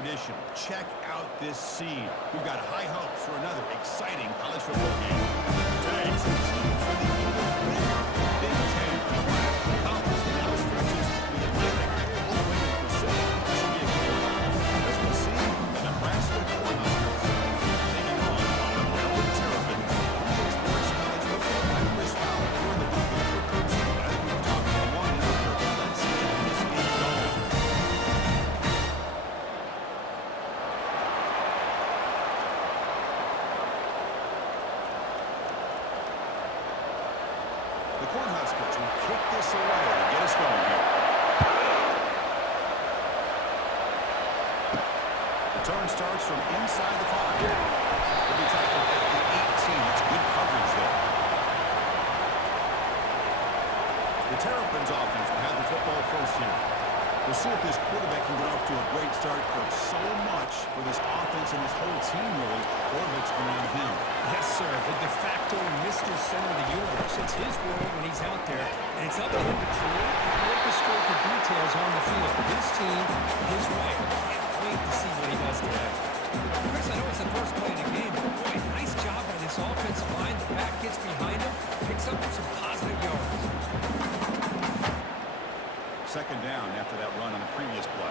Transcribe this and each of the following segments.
tradition. Check out this scene. We've got high hopes for another exciting college football game. Today, some teams from the Big Ten conference now stretches the Atlantic all the way to the Pacific. This should be a good one. As we see, the Nebraska Cornhuskers taking on the Maryland Terrapins. Sports college football. I'm Chris Fowler. We're in the booth with Kirk Herbstreit. I think we've talked for long enough. Let's get this game going. The Cornhuskers will kick this away to get us going here. The turn starts from inside the 5. They'll be tackled at the 18. That's good coverage there. The Terrapins offense will have the football first here. We'll see if this quarterback can get off to a great start. So much for this offense and this whole team really orbits around him. Yes, sir. The de facto Mr. Center of the universe. It's his world when he's out there, and it's up to him to create and orchestrate the details on the field. His team, his way. Can't wait to see what he does today. Chris, I know it's the first play of the game, but boy, nice job by this offensive line. The back gets behind him, picks up some positive yards. Second down after that run on the previous play.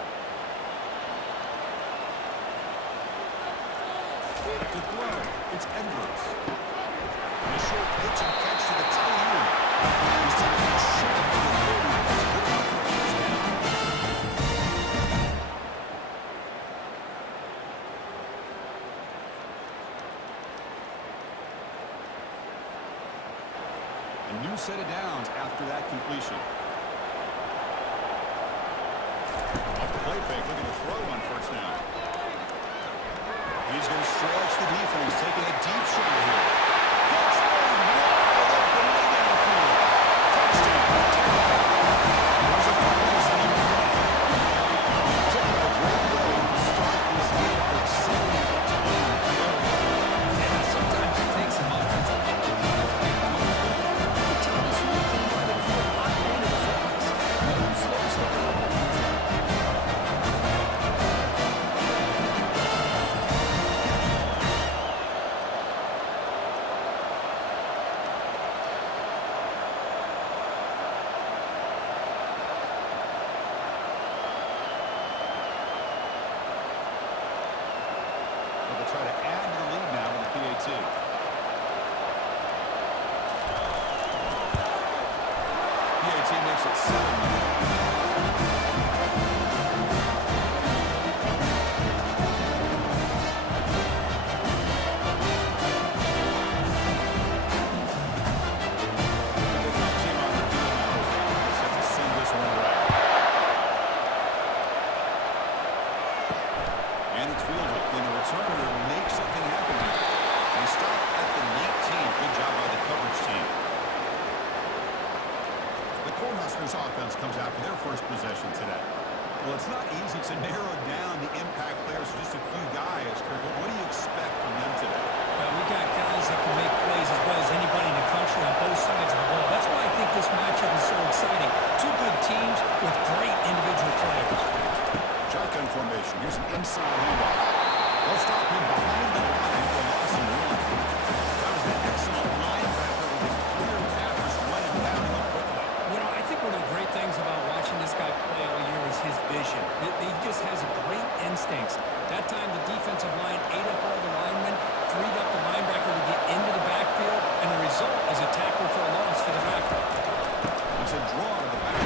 To throw, it's Edwards. And a short pitch and catch to the tight end. He's taking a shot at the 30. That's good enough for a first down. A new set of downs after that completion. Off the play fake, looking to throw on first down. He's going to stretch the defense, taking a deep shot here. Catch made wide open way downfield. Touchdown. There's a fumble anymore. Taking a great way to start this game for 7-20. Yeah, sometimes it takes some offensive help. The team is really coming out of the field locked in and focused. Slow start on offense. They'll try to add to the lead now in the PAT. PAT makes it 7-0. And it's fielded. Then a returner makes something happen here. They stop at the 19. Good job by the coverage team. The Cornhuskers offense comes out for their first possession today. Well, it's not easy to narrow down the impact players to just a few guys, Kirk. What do you expect from them today? Well, we got guys that can make plays as well as anybody in the country on both sides of the ball. That's why I think this matchup is so exciting. Two good teams with great individual players. Shotgun formation. Here's an inside handoff. They'll stop him behind the line for a loss of 1. That was an excellent linebacker with a clear path just running down him quickly. You know, I think one of the great things about watching this guy play all year is his vision. He just has great instincts. That time the defensive line ate up all the linemen, freed up the linebacker to get into the backfield, and the result is a tackle for a loss for the backer. It's a draw to the back.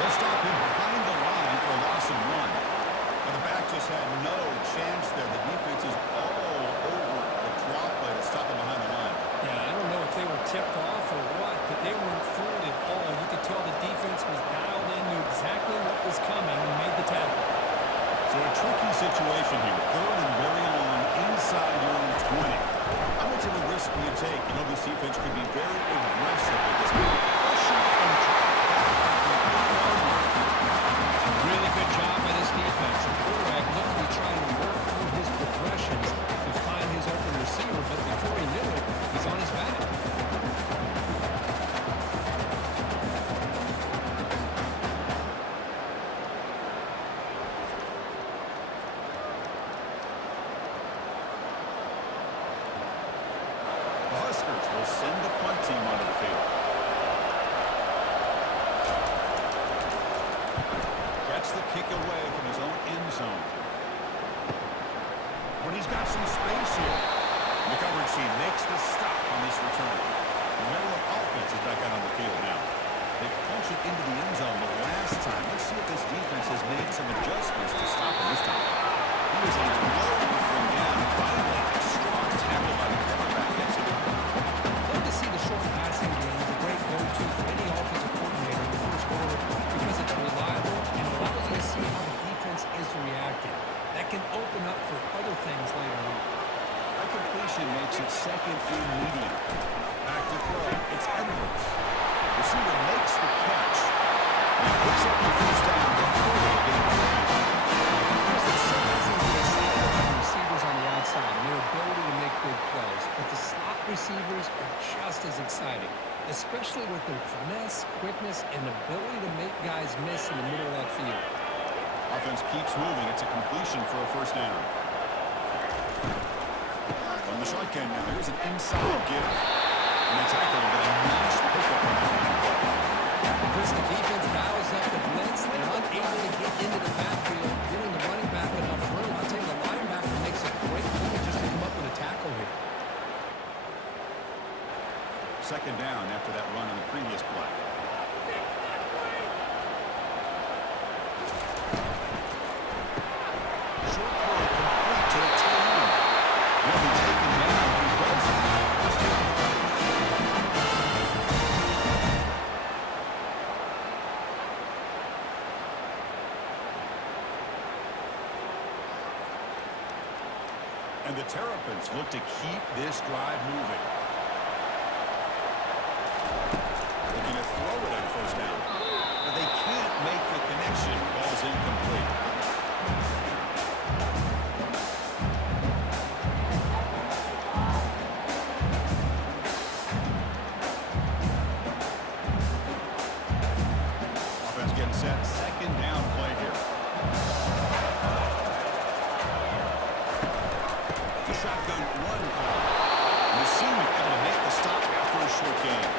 They'll stop him behind the line for a loss of 1. Now the back just had no chance there. The defense is all over the draw play to stop him behind the line. Yeah, I don't know if they were tipped off or what, but they weren't fooled at all. You could tell the defense was dialed in, knew exactly what was coming, and made the tackle. So a tricky situation here. Third and very long inside your own 20. How much of a risk do you take? You know this defense could be very aggressive at this point. Pressure and try to back Really good job by this defense. The quarterback looked to be trying to work through his progressions to find his open receiver, but before he knew it, he's on his back. will send the punt team onto the field. Gets the kick away from his own end zone. When he's got some space here, the coverage team makes the stop on this return. The Maryland offense is back out on the field now. They punch it into the end zone the last time. Let's see if this defense has made some adjustments to stop him this time. He was a low to bring down. Finally, a strong tackle by the quarterback gets him. Love to see the short passing game is a great go-to for any offensive coordinator in the first quarter because it's reliable and allows you to see how the defense is reacting. That can open up for other things later on. That completion makes it second and medium. Back to throw. It's Edwards. Receiver makes the catch. And picks up the first down before they get it back. It's so easy to get excited about the receivers on the outside and their ability to make big plays. But the slot receivers are just as exciting, especially with their finesse, quickness, and ability to make guys miss in the middle of that field. Offense keeps moving. It's a completion for a first down. On the shotgun now, here's an inside give. And the tackle will get a nice pickup on that one. Chris, the defense dials up the blitz. They're unable to get into the backfield, giving the running back enough room. I'll tell you, the linebacker makes a great play just to come up with a tackle here. Second down after that run on the previous play. Short play complete to the tail end. He'll be taken down. He does it. First down. And the Terrapins look to keep this drive moving. Looking to throw it on first down. But they can't make the connection. Ball's incomplete. Offense getting set. Second down play here. The shotgun run call. And the senior able to make the stop after a short game.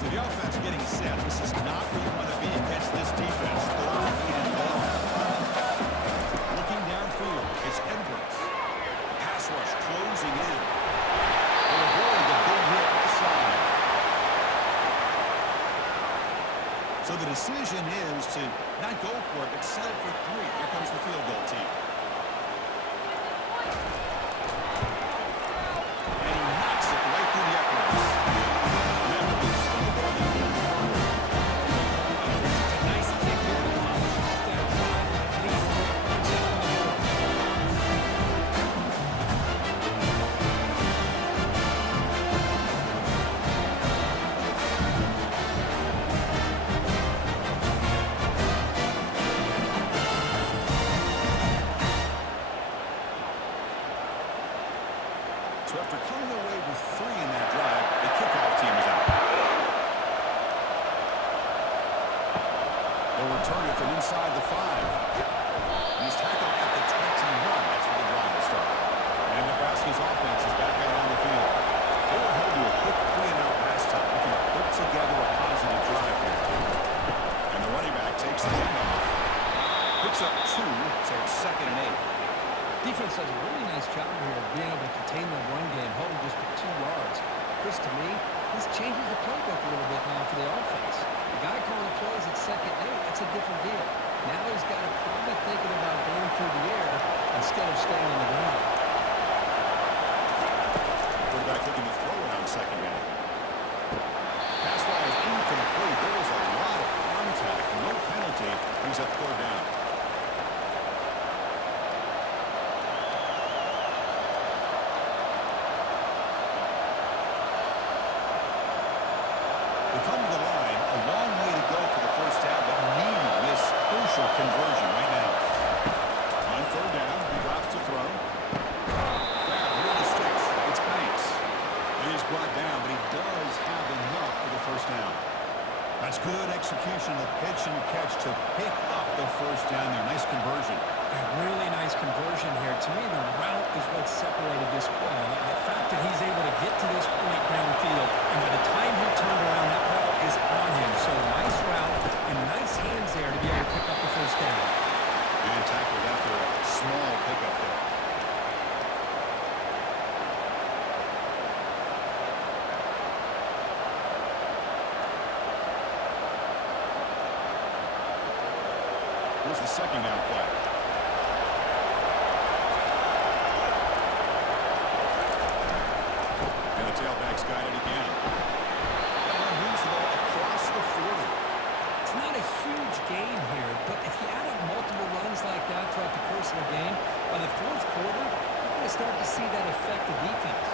So the offense getting set. This is not where you want to be against this defense. Third and long. Looking downfield, it's Edwards. Pass rush closing in. They'll avoid the big hit inside. So the decision is to not go for it, but settle for 3. Here comes the field goal team. And he knocks it right through the uprights. And that will be snowballed and moved forward. It's a nice kick here to polish off that drive and at least 3 points out on the board. So after coming away with 3 in that drive, the kickoff team is out. They'll return it from inside the 5. And he's tackled at the 21. That's where the drive will start. And Nebraska's offense is back out on the field. They were held to a quick 3-and-out last time. Looking to put together a positive drive here. And the running back takes the handoff. Picks up 2, so it's second and 8. Defense does a really nice job here of being able to contain the run game, holding just to 2 yards. Chris, to me, this changes the playbook a little bit now for the offense. The guy calling the plays at second and 8, that's a different deal. Now he's got to probably thinking about going through the air instead of staying on the ground. Quarterback looking to throw it on second down. Pass ball is incomplete. There was a lot of contact. No penalty. Brings up third down. They come to the line. A long way to go for the first down, but needing this crucial conversion right now. On third down, he drops to throw. first down there. Nice conversion. A really nice conversion here. To me, the route is what separated this play. The fact that he's able to get to this point downfield, and by the time he turned around, that route is on him. So nice route and nice hands there to be able to pick up the first down. And tackled after a small pickup there. Here's the second down play. And the tailback's got it again. That moves the ball across the 40. It's not a huge gain here, but if you add up multiple runs like that throughout the course of the game, by the fourth quarter, you're going to start to see that affect the defense.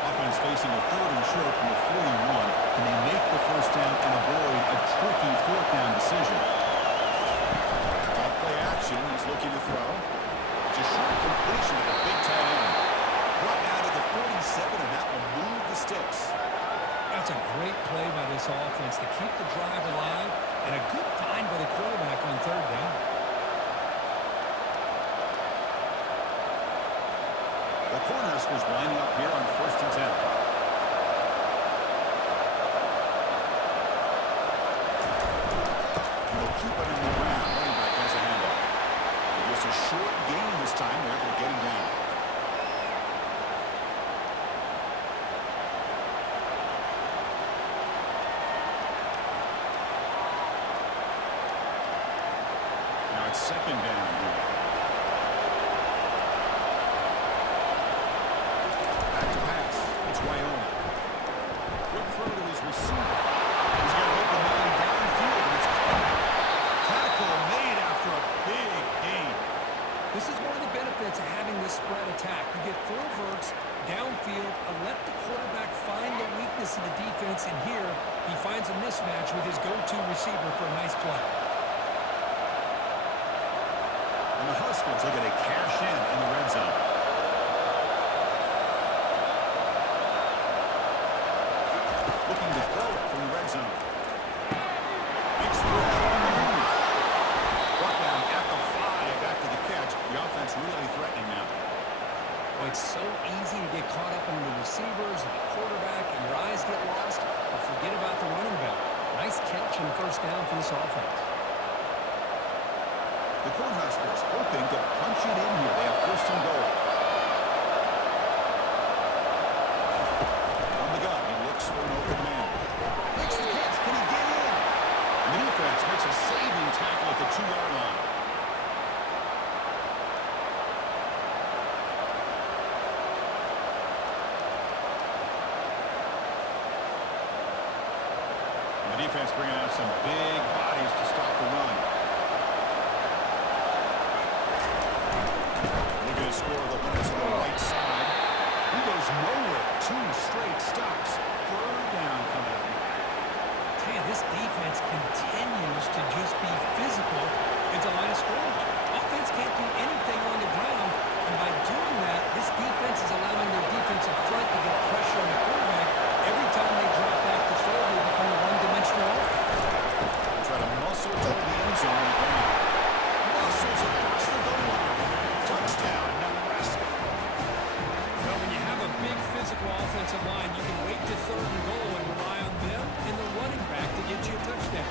Offense facing a third and short from the 41. Can they make the first down and avoid a tricky fourth down decision? Off play action. He's looking to throw. It's a short completion at the big tight end. Brought out of the 47, and that will move the sticks. That's a great play by this offense to keep the drive alive, and a good find by the quarterback on third down. The Cornhuskers lining up here on first and 10. They'll keep it on the ground. Running back has a handoff. Just a short gain this time. They're able to get him down. Now it's second down here. Wyoming. Quick throw to his receiver. He's got an open man downfield, and it's caught. Tackle made after a big gain. This is one of the benefits of having this spread attack. You get full verts downfield and let the quarterback find the weakness of the defense, and here he finds a mismatch with his go-to receiver for a nice play. And the Huskers are going to cash in the red zone. Looking to throw it from the red zone. Big spread on the move. Brought down at the 5 after the catch. The offense really threatening now. Well, it's so easy to get caught up in the receivers and the quarterback, and your eyes get lost, but forget about the running back. Nice catch and first down for this offense. The Cornhuskers hoping to punch it in here. They have first and goal. From the gun, he looks for an open man. Makes the catch. Can he get in? And the defense makes a saving tackle at the 2-yard line. And the defense bringing out some big bodies to stop the run. Score the winner to the right side. He goes nowhere. 2 straight stops. Third down coming up. Man, this defense continues to just be physical into line of scrimmage. Offense can't do anything on the ground, and by doing that, this defense is allowing their defensive front to get pressure on the quarterback. Every time they drop back the throw, they become a one-dimensional offense. Try to muscle toward the end zone. Muscles across the goal line. Touchdown, Nebraska. Well, when you have a big physical offensive line, you can wait to third and goal and rely on them and the running back to get you a touchdown.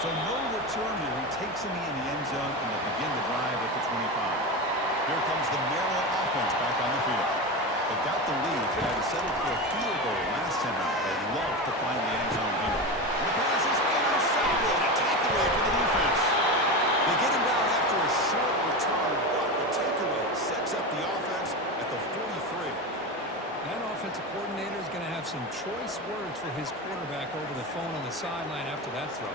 So no return here. He takes him in the end zone and they begin the drive at the 25. Here comes the Maryland offense back on the field. They've got the lead. They had to settle for a field goal last time out. They'd love to find the end zone here. The pass is intercepted. A takeaway for the defense. They get him down after a short return, but the takeaway sets up the offense at the 43. That offensive coordinator is going to have some choice words for his quarterback over the phone on the sideline after that throw.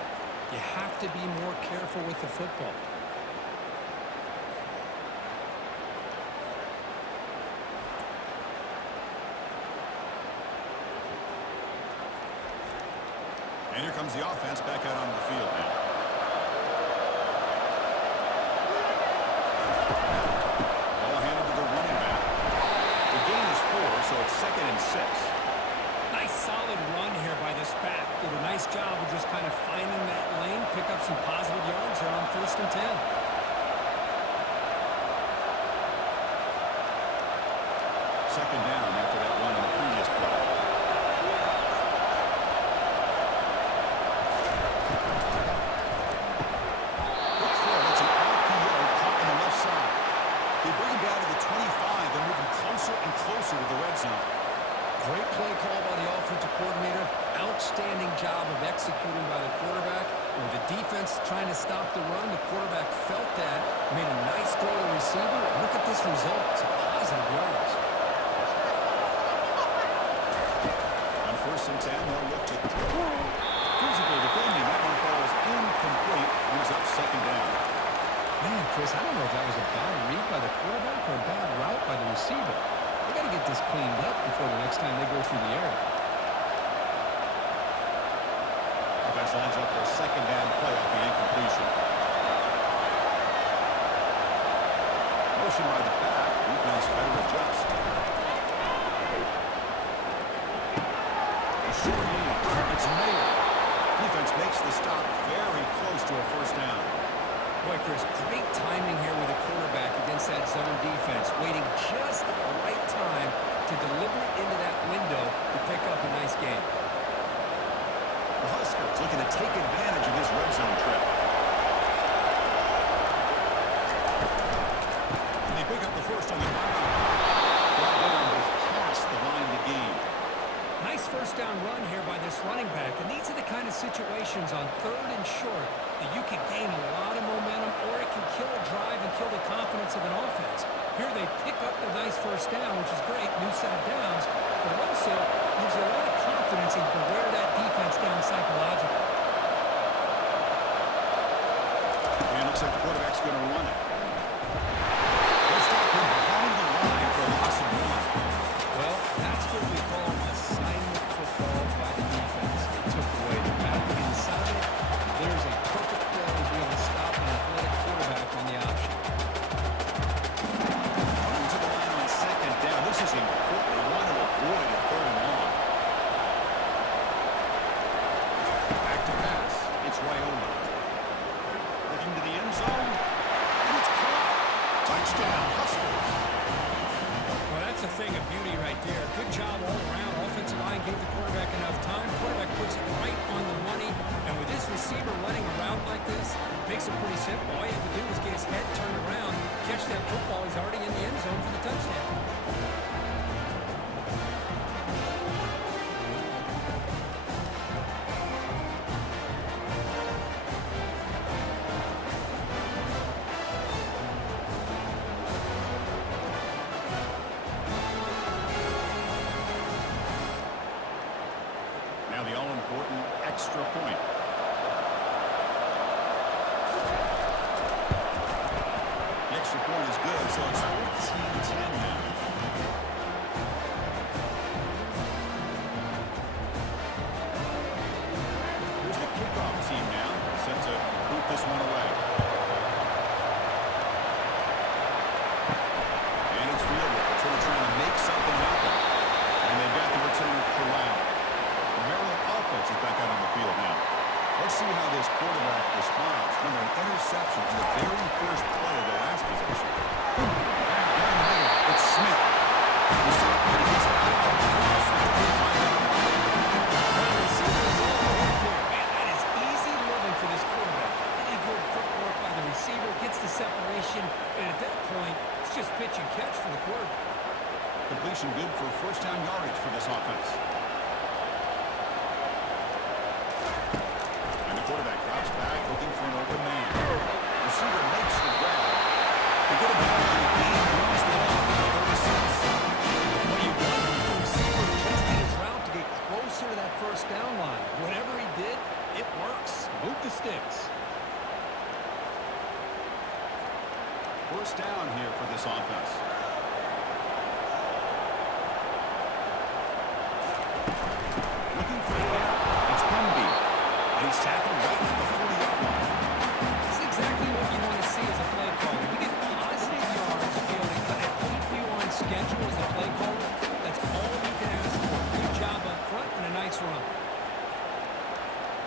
You have to be more careful with the football. And here comes the offense back out on the field now. Ball handed to the running back. The gain is 4, so it's 2nd and 6. Nice solid run here by this back. Did a nice job of just kind of finding that lane, pick up some positive yards there on 1st and 10. Second down after that run in the previous play. Closer to the red zone. Great play call by the offensive coordinator. Outstanding job of executing by the quarterback. With the defense trying to stop the run, the quarterback felt that, made a nice throw to the receiver. Look at this result. Some positive yards. On 1st and 10, they'll look to throw. Physical defending. That one falls incomplete. Brings up 2nd down. Man, Chris, I don't know if that was a bad read by the quarterback or a bad route by the receiver. They got to get this cleaned up before the next time they go through the air. Offense lines up for a 2nd down play off the incompletion. Motion by the back. Defense better adjust. A short lead. It's Mayer. Defense makes the stop very close to a 1st down. Boy, Chris, great timing here with the quarterback against that zone defense, waiting just at the right time to deliver it into that window to pick up a nice game. The Huskers looking to take advantage of this red zone trip. And they pick up the first on the ground. That down was past the line to gain. Nice 1st down run here by this running back, and these are the kind of situations on 3rd and short that you can gain a lot of momentum, or it can kill a drive and kill the confidence of an offense. Here they pick up a nice 1st down, which is great, new set of downs, but it also gives you a lot of confidence in to wear that defense down psychologically. And it looks like the quarterback's going to run it. They'll stop him behind the line for a loss of 1. Well, that's what we call assignment football by the defense. They took away the back inside. There's a perfect play to be able to stop an athletic quarterback on the option. Running to the line on 2nd down. This is important. They want to avoid a 3rd and long. Back to pass. It's Raiola. Looking to the end zone. And it's caught. Touchdown, Huskers. Well, that's a thing of beauty right there. Good job all around. Offensive line gave the quarterback enough time. Quarterback puts it right on the money. And with this receiver running around like this, makes it pretty simple. All you have to do is get his head turned around, catch that football. He's already in the end zone for the touchdown. Now the all-important extra point. The extra point is good, so it's 14-10 now. Here's the kickoff team now, set to boot this one away. And it's fielded. Return trying to make something happen. And they've got the return corralled. The Maryland offense is back out on the field now. Let's see how this quarterback responds. Remember, an interception in the very first play of the last possession. Down the middle, it's Smith. The stop when he gets out of the pass for 25 yards. Man, that is easy living for this quarterback. Really good footwork by the receiver, gets the separation, and at that point, it's just down yardage for this offense. And the quarterback drops back looking for an open man. Receiver makes the grab. They get a ball on the game, moves the ball to 36. What you want is the receiver adjusting his route to get closer to that first down line. Whatever he did, it works. Move the sticks. First down here for this offense. Looking for the air. It's Bumby. And he's tackled right at the 40-yard line. This is exactly what you want to see as a play caller. You get positive yards to be able to kind of keep you on schedule as a play caller. That's all you can ask for. Good job up front and a nice run.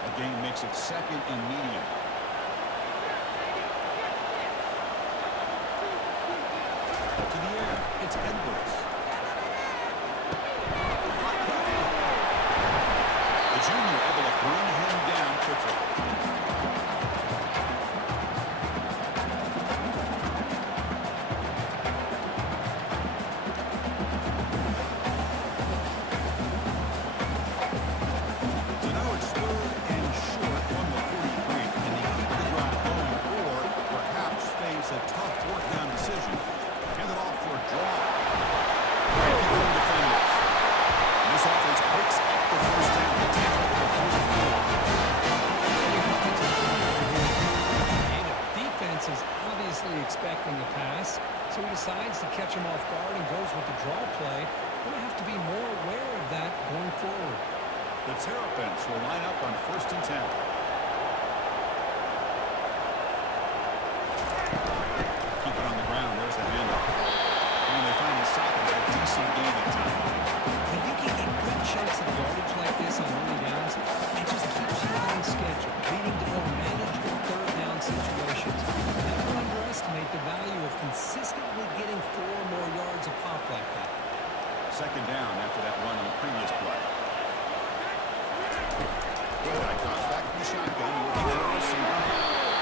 The game makes it second and medium. To the air. It's Edwards. The junior able to bring him down quickly. So now it's third and short from the 43, and they keep the drive going, or perhaps face a tough fourth down decision. Hand it off for a draw. Breaking from defenders. And this offense picks up the first down. It takes it to the 44. And the defense is obviously expecting the pass, so he decides to catch him off guard and goes with the draw play. Going to have to be more aware of that going forward. The Terrapins will line up on 1st and 10. Keep it on the ground. There's the handoff. And they finally stop it with a decent gain of time. When you can get good chunks of yardage like this on early downs, it just keeps you on schedule, leading to more manageable third down situations. Never underestimate the value of consistently getting 4 more yards a pop like that. Second down after that run on the previous play. Quarterback drops back from the shotgun. Looking for a receiver.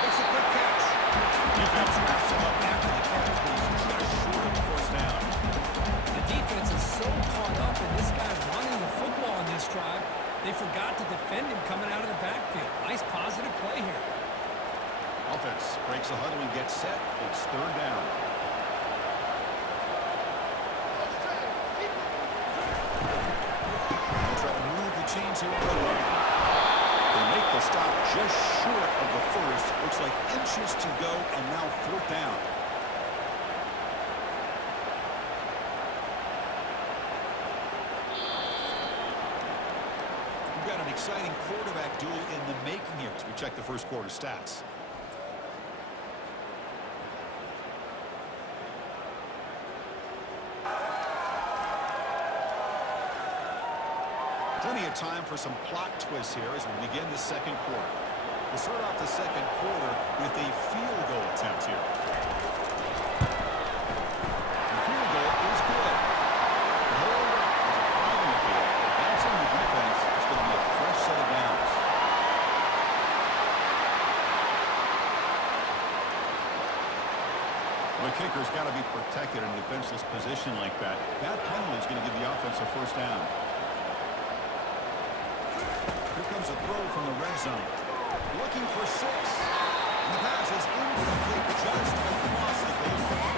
Makes a quick catch. Defense wraps him up after the catch, but he's just short of the first down. The defense is so caught up in this guy running the football on this drive, they forgot to defend him coming out of the backfield. Nice positive play here. Offense breaks the huddle and gets set. It's third down. They'll try to move the chains here on the line. They make the stop just short of the first. Looks like inches to go, and now fourth down. We've got an exciting quarterback duel in the making here as we check the first quarter stats. Plenty of time for some plot twists here as we begin the second quarter. We'll start off the second quarter with a field goal attempt here. The field goal is good. The hold up is a flag in the field. Advancing the defense is going to be a fresh set of downs. The kicker's got to be protected in a defenseless position like that. That penalty is going to give the offense a first down. Here comes a throw from the red zone. Looking for 6. And the pass is incomplete just across the goal line.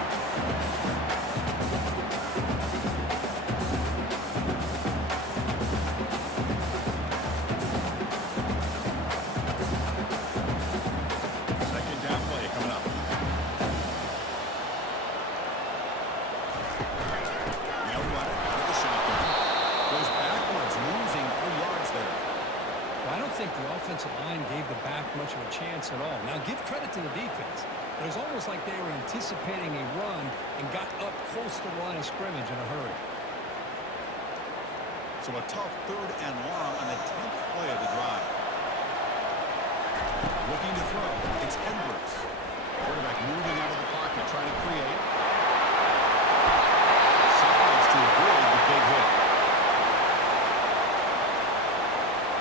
Second down play coming up. Now runner out of the shotgun. Goes backwards, losing 3 yards there. I don't think the offensive line gave the back much of a chance at all. Now, give credit to the defense. It was almost like they were anticipating a run and got up close to the line of scrimmage in a hurry. So a tough third and long on the 10th play of the drive. Looking to throw. It's Edwards. Quarterback moving out of the pocket, trying to create. Sides to avoid the big hit.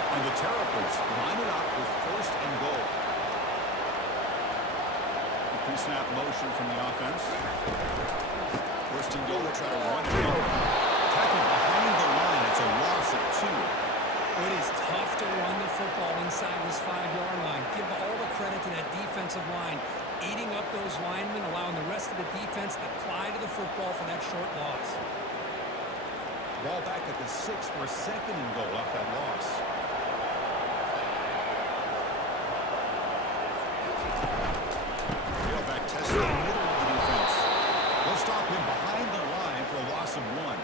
And the Terrapins line it up with first and goal. The pre-snap motion from the offense. First and goal, they try to run it in. Tackle behind football for that short loss. Ball back at the 6 for a 2nd and goal off that loss. Tailback tests the middle of the defense. They'll stop him behind the line for a loss of 1.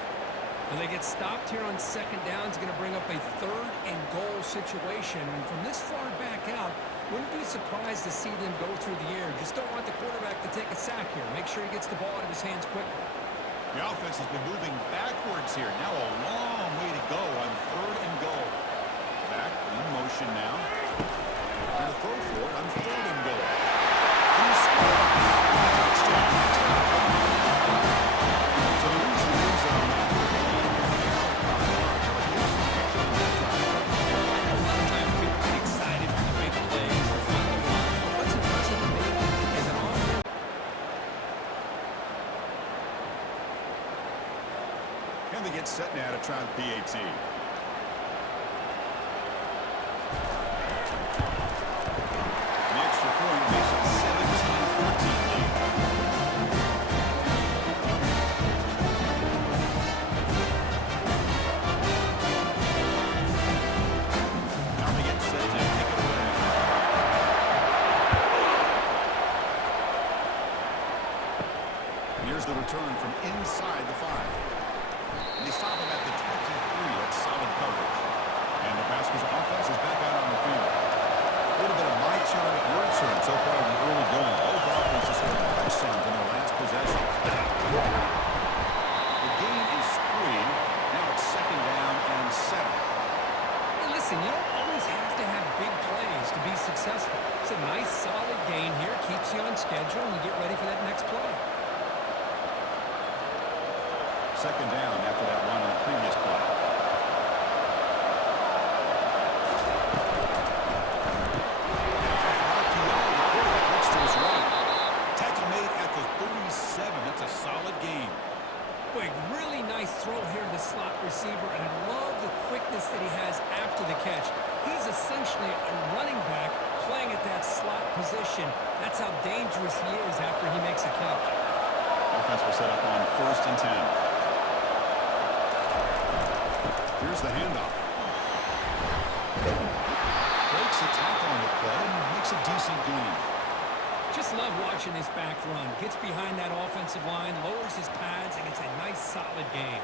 When they get stopped here on 2nd down, it's going to bring up a 3rd and goal situation. And from this far back out, wouldn't be surprised to see them go through the air. Just don't want the quarterback to take a sack here. Make sure he gets the ball out of his hands quickly. The offense has been moving backwards here. Now a long way to go on 3rd and goal. Back in motion now. And a throw for it on 3rd and goal. He scores. Touchdown. So they lose the end zone after the game. A lot of times people get excited for the big plays, the fun to watch. But what's impressive to me is an offense. And they get set now to try the PAT. The extra point makes it 17-14 lead. Now they get set to kick it away. And here's the return from inside the 5. They stop him at the 23. That's solid coverage. And Nebraska's offense is back out on the field. A little bit of my turn, your turn so far in the early going. Both offenses scored touchdowns in their last possessions. The gain is 3. Now it's 2nd down and 7. Hey, listen, you don't always have to have big plays to be successful. It's a nice, solid gain here. Keeps you on schedule, and you get ready for that next play. 2nd down after that run on the previous play. Looks to his right. Tackle made at the 37. That's a solid gain. Boy, really nice throw here to the slot receiver, and I love the quickness that he has after the catch. He's essentially a running back playing at that slot position. That's how dangerous he is after he makes a catch. Offense will set up on 1st and 10. Here's the handoff. Breaks a tackle on the play and makes a decent gain. Just love watching this back run. Gets behind that offensive line, lowers his pads, and it's a nice, solid game.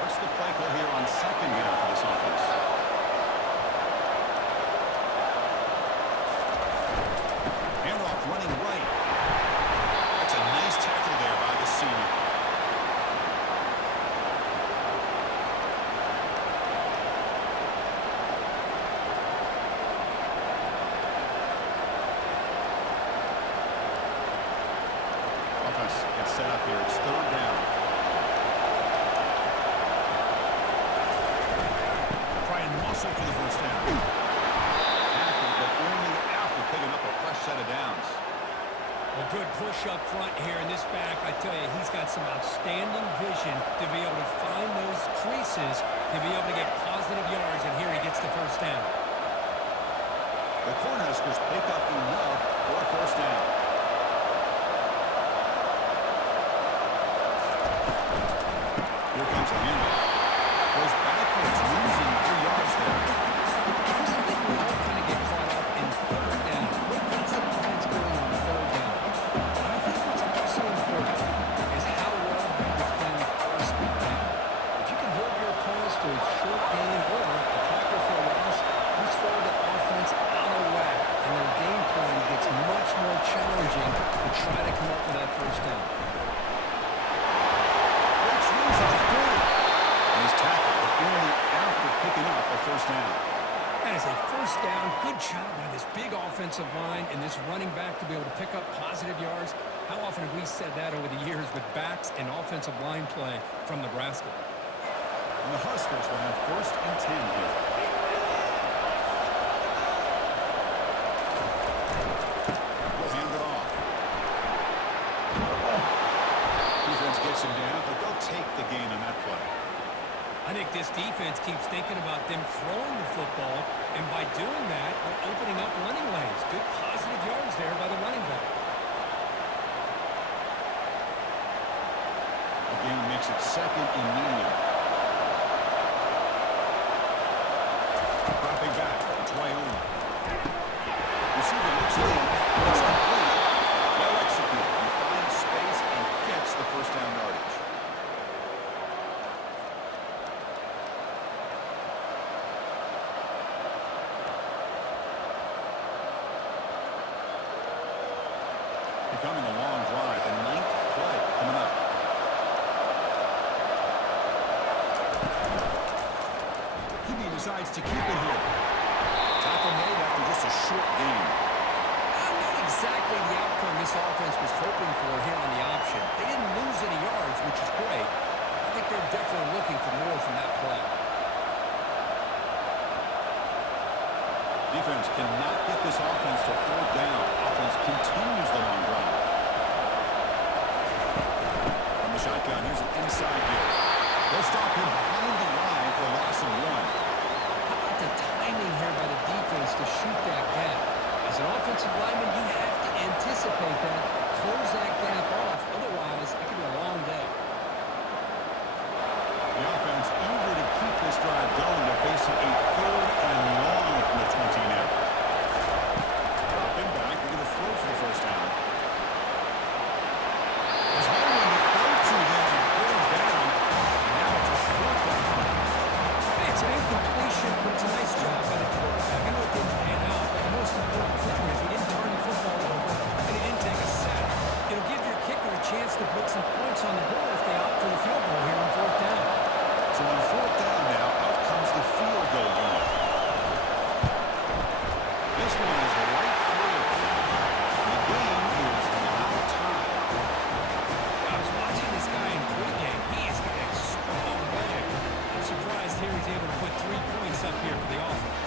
What's the play call here on 2nd down for this offense? Handoff running right. That's a nice tackle there by the senior. Offense gets set up here. It's 3rd down. Try and muscle for the 1st down. Tackle, but only after picking up a fresh set of downs. A good push up front here in this back. I tell you, he's got some outstanding vision to be able to find those creases, to be able to get positive yards, and here he gets the 1st down. The Cornhuskers pick up enough for a 1st down. Here comes the handoff. Goes backwards, losing 3 yards there. Chris, I think we all kind of get caught up in 3rd down. What's the offense doing on 3rd down? But I think what's also important is how well you defend 1st down. If you can hold your opponents to a short gain or a tackle for a loss, you throw the offense out of whack, and their game plan gets much more challenging to try to come up with that 1st down. Picking up a 1st down. That is a 1st down. Good job by this big offensive line and this running back to be able to pick up positive yards. How often have we said that over the years with backs and offensive line play from Nebraska? And the Huskers will have 1st and 10 here. We'll hand it off. Defense gets him down, but they'll take the gain on that play. I think this defense keeps thinking about them throwing the football, and by doing that, they're opening up running lanes. Good positive yards there by the running back. Again, makes it second and medium. Dropping back, it's Wyoming. Receiver looks in, it's complete. Well executed. He finds space and gets the first down yardage. Becoming a long drive, the ninth play coming up. He decides to keep it here. Tackle made after just a short gain. Not exactly the outcome this offense was hoping for here on the option. They didn't lose any yards, which is great. I think they're definitely looking for more from that play. Defense cannot get this offense to fourth down. Offense continues the long drive. From the shotgun, here's an inside give. They'll stop him behind the line for a loss of 1. How about the timing here by the defense to shoot that gap? As an offensive lineman, you have to anticipate that, close that gap off. Otherwise, it could be a long day. The offense eager to keep this drive going. They're facing a third and long from the 20 now. Dropping back, they're going to throw for the first down. There's no one to throw to there on third down. Now it's a fourth down. It's an incompletion, but it's a nice job by the quarterback. I know it didn't pan out, but the most important thing is he didn't turn the football over, and he didn't take a sack. It'll give your kicker a chance to put some points on the board if they opt for the field goal here on fourth down. So on fourth down now, out comes the field goal unit. This one is right through. The game is now tied. I was watching this guy in pregame. He is got a strong leg. I'm surprised here he's able to put 3 points up here for the offense.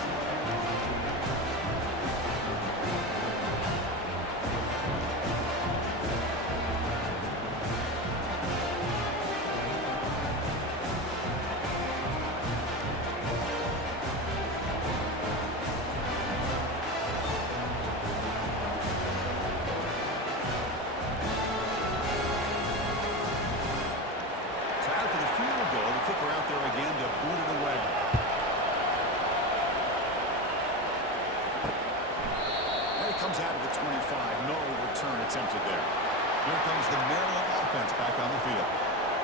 So after the field goal, the kicker out there again to boot it away. There he comes out of the 25. No return attempted there. Here comes the Maryland offense back on the field.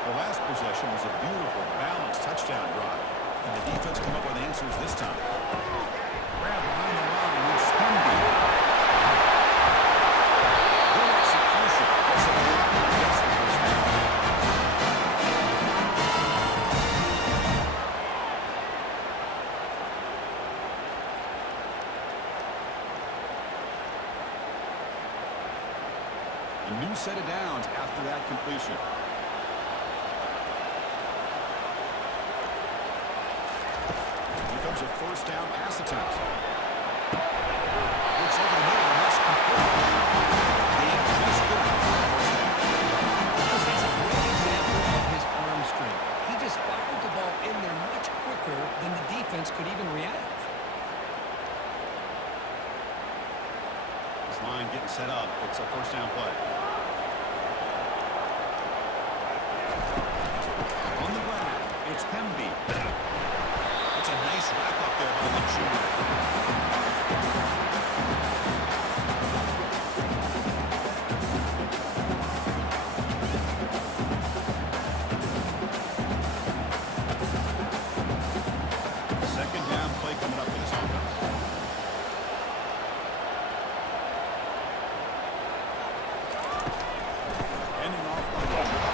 The last possession was a beautiful, balanced touchdown drive. And the defense come up with answers this time. Grab behind the line with Spinby. Good execution. Gets the block and gets the first down. A new set of downs after that completion. Here comes a first down pass attempt. Looks over the middle and that's complete. Gain just good enough for the first down. This is a great example of his arm strength. He just fired the ball in there much quicker than the defense could even react. This line getting set up. It's a first down play. On the ground, it's Pemby. It's a nice wrap up there by the junior. Second down play coming up for this offense. Handing off on the draw.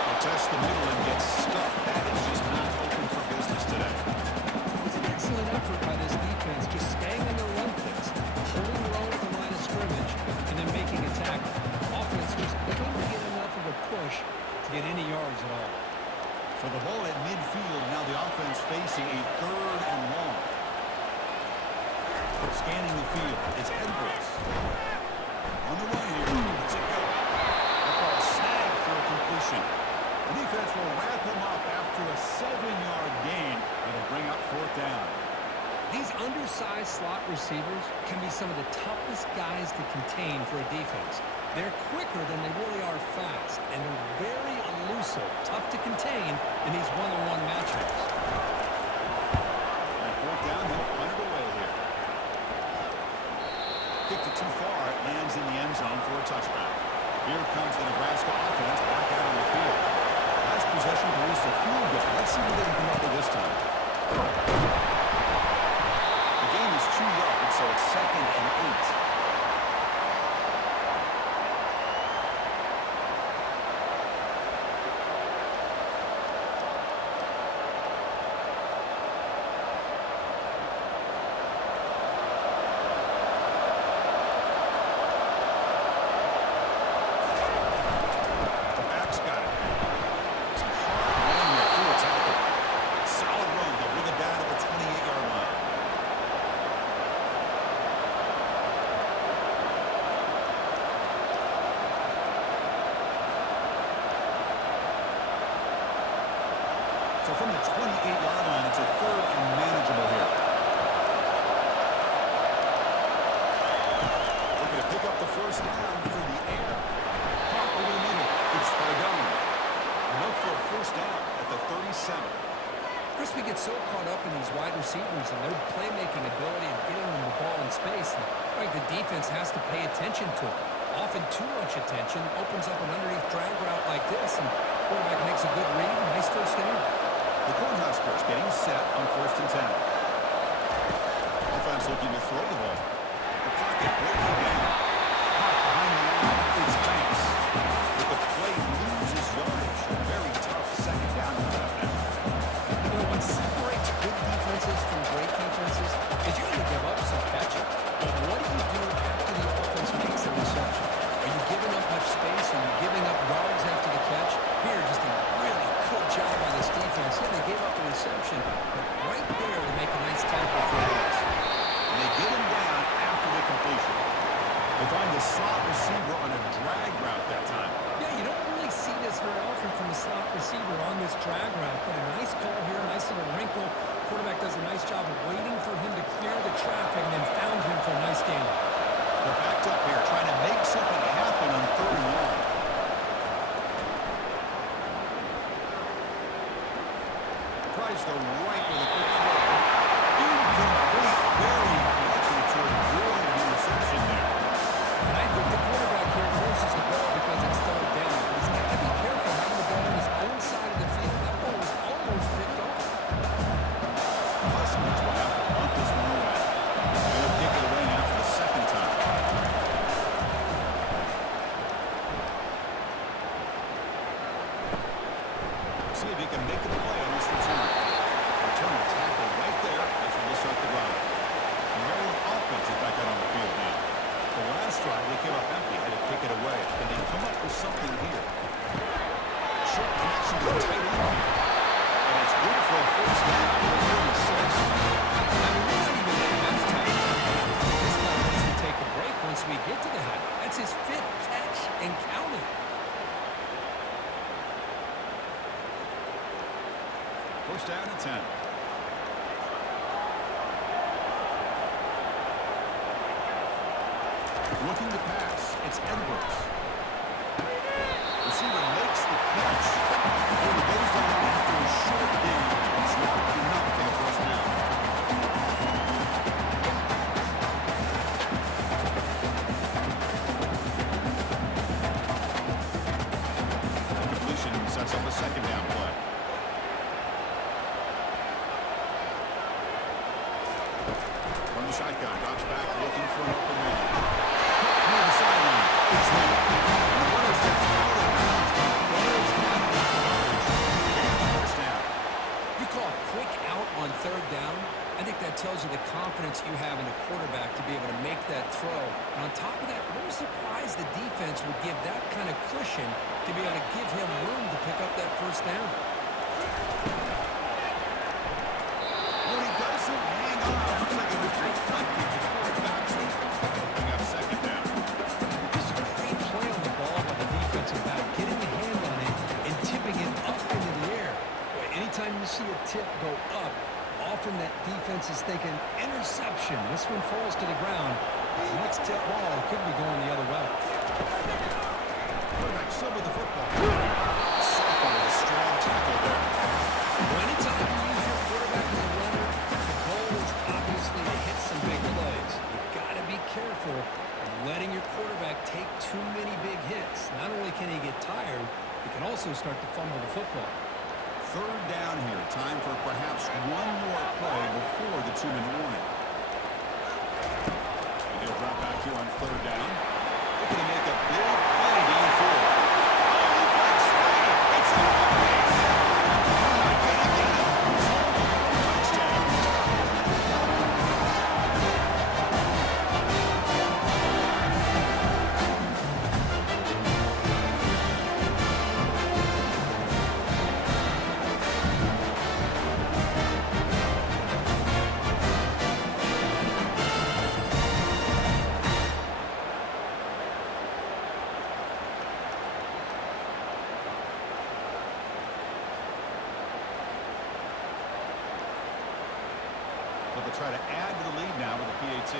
They test the middle and get stuck. That is just not open for business today. It was an excellent effort by this defense, just staying on their run fix, holding their own at the line of scrimmage, and then making a tackle. Offense just couldn't get enough of a push to get any yards at all. So the ball at midfield, now the offense facing a third and long. Scanning the field, it's Edwards. On the run here, let's it go. That ball snagged for a completion. The defense will wrap him up after after a 7-yard gain. It'll bring up 4th down. These undersized slot receivers can be some of the toughest guys to contain for a defense. They're quicker than they really are fast, and they're very elusive, tough to contain in these one-on-one matchups. And 4th down, they'll punt it away here. Kicked it too far. It lands in the end zone for a touchback. Here comes the Nebraska offense back out on the field. Last possession produced a field goal. Let's see what they can come up with this time. The game is 2 yards, so it's 2nd and 8. So from the 28-yard line, it's a 3rd and manageable here. Looking to pick up the 1st down through the air. Pop over the middle. It's Fardone. Enough for a 1st down at the 37. Chris, we get so caught up in these wide receivers and their playmaking ability and getting them the ball in space. And, right, the defense has to pay attention to it. Often too much attention opens up an underneath drag route like this, and quarterback makes a good read. Nice 1st down. The Cornhuskers getting set on 1st and 10. Offense looking to throw the ball. The pocket breaking down. Hot behind the line. It's Banks. But the play loses yardage. Very tough 2nd down coming up now. You know, what separates good defenses from great defenses is you're going to give up some catching. But what do you do after the offense makes a reception? Are you giving up much space? Are you giving up yards after the catch? Here, just a really good job by this defense. Yeah, they gave up the reception, but right there they make a nice tackle for a loss. And they get him down after the completion. They find the slot receiver on a drag route that time. Yeah, you don't really see this very often from a slot receiver on this drag route, but a nice call here, nice little wrinkle. Quarterback does a nice job of waiting for him to clear the traffic and then found him for a nice gain. They're backed up here, trying to make something happen on 3rd and long. Tries the right with a quick throw. Incomplete, very lucky to avoid the reception there. And I think the quarterback here forces the ball because it's third down. But he's got to be careful having the ball on his own side of the field. That ball was almost picked off. Huskers will have to punt this one away. They'll kick it away now for the 2nd time. See if he can make the play on this return. Return a tackle right there. That's when they start the drive. The Maryland offense is back out on the field now. The last drive, they came up empty, had to kick it away. And they come up with something here. Short connection to the tight end here. And it's good for a 1st down. I mean, we're not even at halftime. This guy needs to take a break once we get to the half. That's his 5th catch and counting. 1st down and 10. Looking to pass. It's Edwards. Receiver makes the catch. And he goes down after a short gain. It's not enough for the 1st down. The completion sets up a 2nd down play. From the shotgun, drops back, looking for an open man. Near the sideline, it's there. And the runner's just out of bounds. Runners have the coverage. Getting the 1st down. You call a quick out on 3rd down. I think that tells you the confidence you have in a quarterback to be able to make that throw. And on top of that, I'm surprised the defense would give that kind of cushion to be able to give him room to pick up that 1st down. Well, he doesn't hang on. Looks like it was reflected before it bounced him. They got 2nd down. Just a great play on the ball by the defensive back, getting a hand on it and tipping it up into the air. Boy, anytime see a tip go up, often that defense is thinking interception. This one falls to the ground. The next tip ball could be going the other way. Quarterback still with the football. With a strong tackle there. Anytime you use your quarterback as a runner, the goal is obviously to hit some big plays. You've got to be careful of letting your quarterback take too many big hits. Not only can he get tired, he can also start to fumble the football. Third down here. Time for perhaps one more play before the 2-minute warning. And he'll drop back here on third down. Looking to make a big play downfield. Oh, he breaks free. It's off the base. They're not going to get him. Touchdown. But they'll try to add to the lead now with a PAT.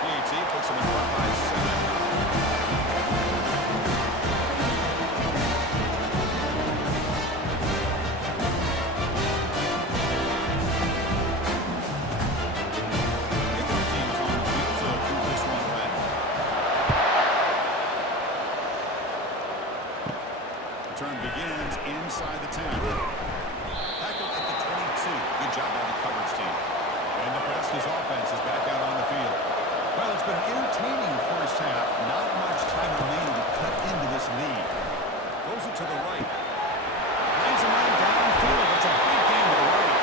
PAT puts them in front by 7. Kickoff teams on the field to prove this one away. Return begins inside the 10. Tackled at the 22. Good job by the coverage team. And Nebraska's offense is back out on the field. Well, it's been an entertaining first half. Not much time remaining to cut into this lead. Throws it to the right. Lays a man downfield. It's a big game to the right.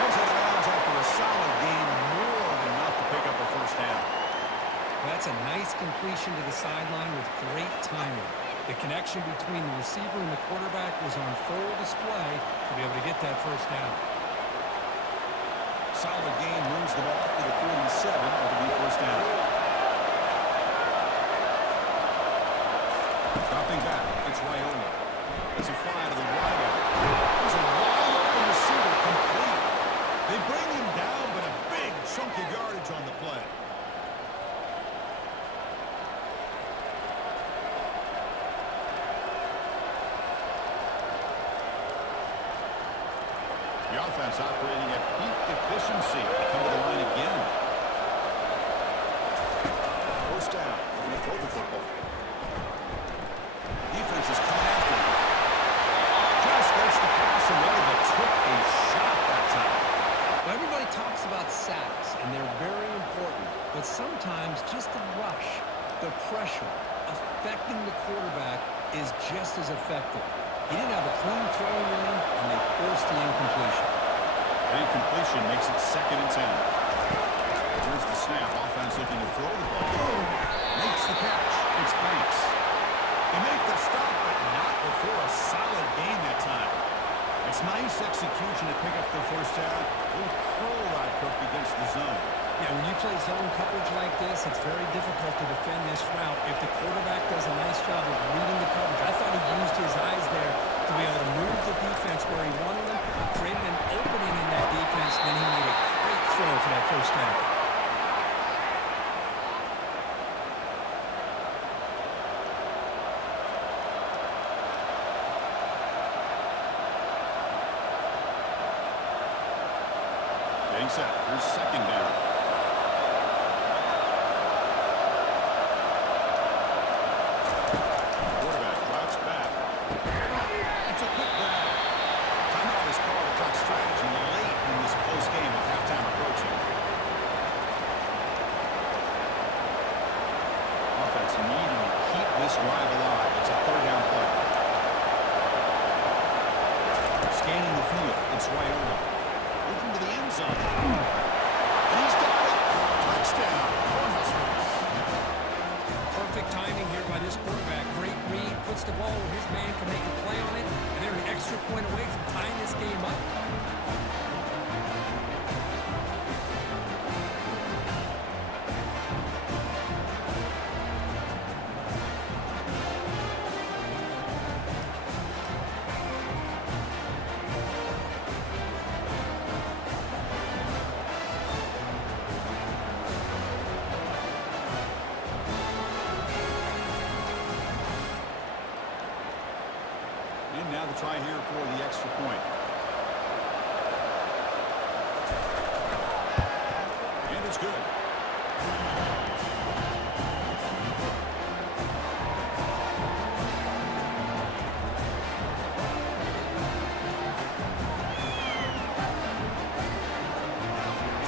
Goes out of bounds after a solid game. More than enough to pick up a first down. That's a nice completion to the sideline with great timing. The connection between the receiver and the quarterback was on full display to be able to get that first down. Solid game, moves the ball to the 47. It'll be first down. Dropping back, it's Raiola. It's a fly to the wide out. There's a wide open receiver complete. They bring him down, but a big chunk of yardage on the play. The offense operating at peak efficiency. They come to the line again. First down. They're going to throw the football. Defense is coming after him. Just gets the pass away, but took a shot that time. Well, everybody talks about sacks, and they're very important. But sometimes just the rush, the pressure, affecting the quarterback is just as effective. He didn't have a clean throwing lane, and they forced the incompletion. The incompletion makes it 2nd and 10. Here's the snap. Offense looking to throw the ball. Makes the catch. It's Banks. They make the stop, but not before a solid gain that time. It's nice execution to pick up the first down. A little curl ride cook against the zone. Yeah, when you play zone coverage like this, it's very difficult to defend this route. If the quarterback does a nice job of reading the coverage, I thought he used his eyes there to be able to move the defense where he wanted them, created an opening in that defense, then he made a great throw for that first down. Getting set. Here's 2nd down. Drive alive. It's a 3rd down play. Scanning the field. It's Raiola. Looking to the end zone. And he's got it. Touchdown. Cornhuskers. Perfect timing here by this quarterback. Great read. Puts the ball where his man can make a play on it. And they're an extra point away from tying this game up. now the try here for the extra point. And it's good.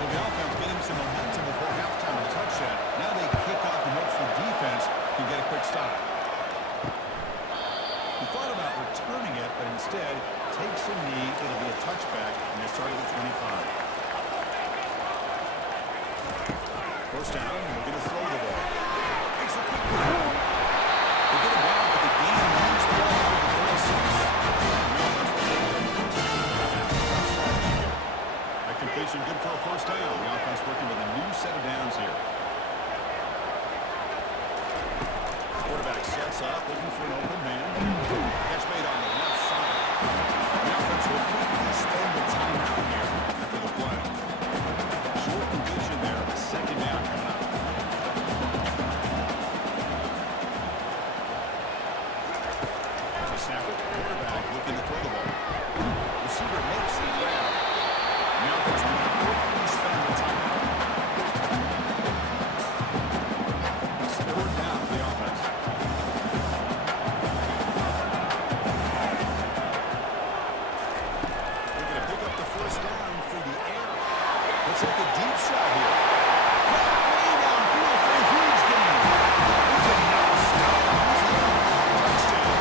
So the offense getting some momentum before halftime with a touchdown. Now they kick off and hope the defense can get a quick stop. He thought about returning it, but instead takes a knee. It'll be a touchback, and they start at the 25. First down, we're going to throw the ball. Makes a quick run. They get him down, but the game moves the ball over the 46. That completion good for a first down. The offense working with a new set of downs here. Quarterback sets up, looking for an open man. Catch made on the left side. The offense will quickly spend the timeout here after the play. Short completion there, second down coming up. The snap with the quarterback looking to throw the ball. Receiver makes the grab. The offense will quickly spend the timeout. It's third down for the offense. First down through the air. Let's take a deep shot here. Way downfield for a huge gain. He's a nice stop. Touchdown.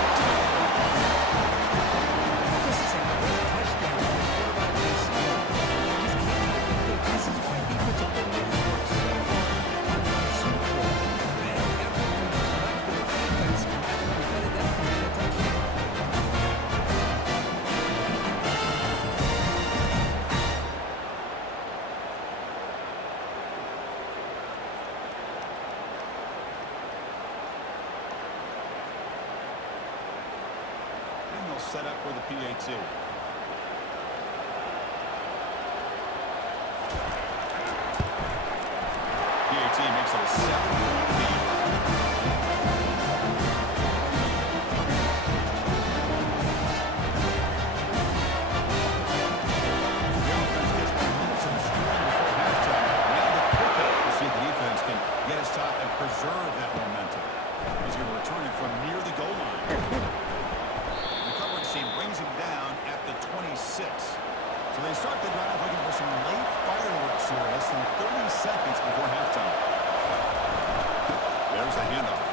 This is a great touchdown for the quarterback and receiver. You just can't help but think this is why defensive coordinators work so hard on the Super Bowl. They have effort from the collective defense that prevented them from getting a touchdown. Set up for the PAT. PAT makes it a 7-point lead. The offense gets momentum strong before halftime. Now the pickup. We'll see if the defense can get a stop and preserve that momentum. He's going to return it from near the goal line. Team brings him down at the 26. So they start the drive looking for some late fireworks here, less than 30 seconds before halftime. There's the handoff.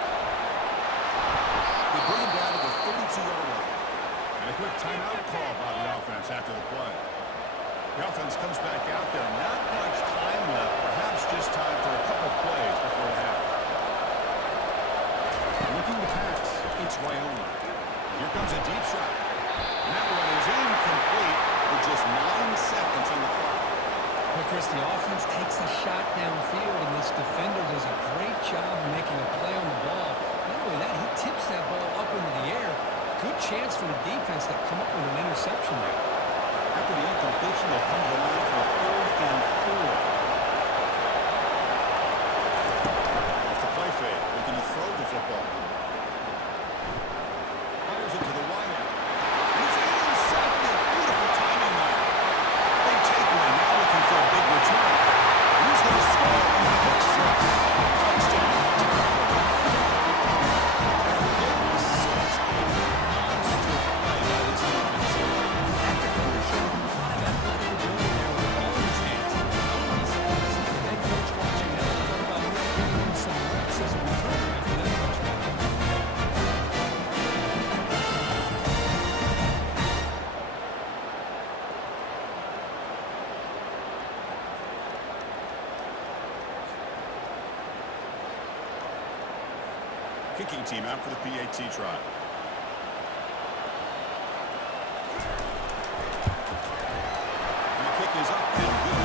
They bring him down to the 32-yard line. And a quick timeout call by the offense after the play. The offense comes back out there. Not much time left, perhaps just time for a couple plays before the half. Looking to pass. It's Wyoming. Here comes a deep shot. And that one is incomplete with just 9 seconds on the clock. But Chris, the offense takes the shot downfield, and this defender does a great job making a play on the ball. Not only that, he tips that ball up into the air. Good chance for the defense to come up with an interception there. After the incompletion, they'll come to the line for 3rd and 4. Off the play fake, looking to throw the football. Fires it to the wide. He's intercepted. Beautiful timing there. They take one. Now looking for a big return. He's going to score on the pick 6. Touchdown. And such a monster play by this defense. That defender showed a lot of athletic ability there with the ball in his hands. I'm pretty surprised that the head coach watching that thought about giving him some reps as a returner after that touchdown. Kicking team out for the PAT try. And the kick is up and good.